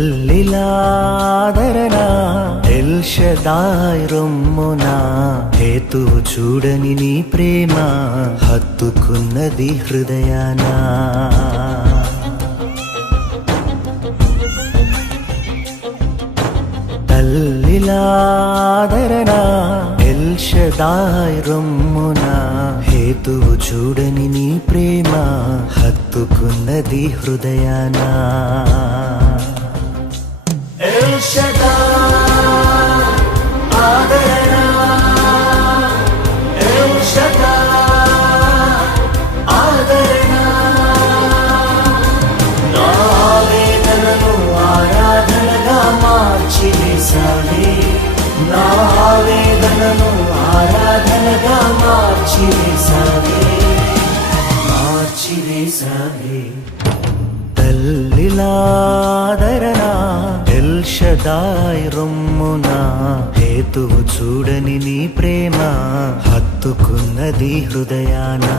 తల్లిలాదరణ ఎల్షదాయ్ హేతు చూడని నీ ప్రేమ హత్తుకున్నది హృదయానా. తల్లిలాదరణ ఎల్షదాయ్ హేతు చూడని నీ ప్రేమ హత్తుకున్నది హృదయానా. మార్చివేశావే నా ఆవేదనను ఆరాధనగా మార్చివేశావే. మార్చివేశావే. తల్లిలాదరణ ఎల్షదాయ్ రొమ్మునా. హేతువు చూడని నీ ప్రేమ హత్తుకున్నది హృదయానా.